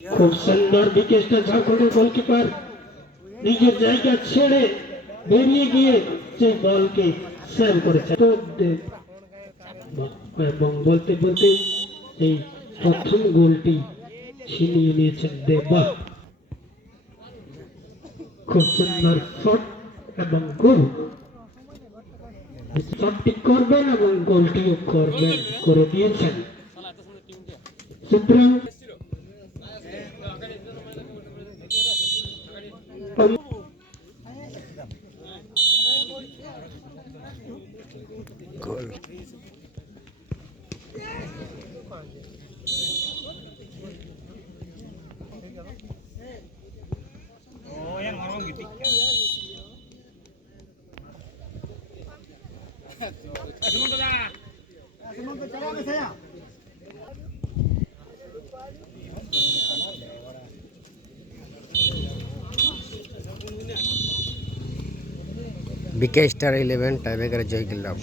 খুব সুন্দর বিকেটটা ঝাড়খণ্ডের গোলকিপার নিজের জায়গা ছেড়ে বেরিয়ে গিয়ে সেই বলকে সেভ করেছে এবং বলতে বলতে এই প্রথম গোলটি ছিনিয়ে নিয়েছেন দেবা। খুব সুন্দর শট এবং গোল, শটটি করবেন এবং গোলটিও করবেন, করে দিয়েছেন। সুতরাং গোল বিকে স্টার 11 টাইব্রেকারে জয় করলাম।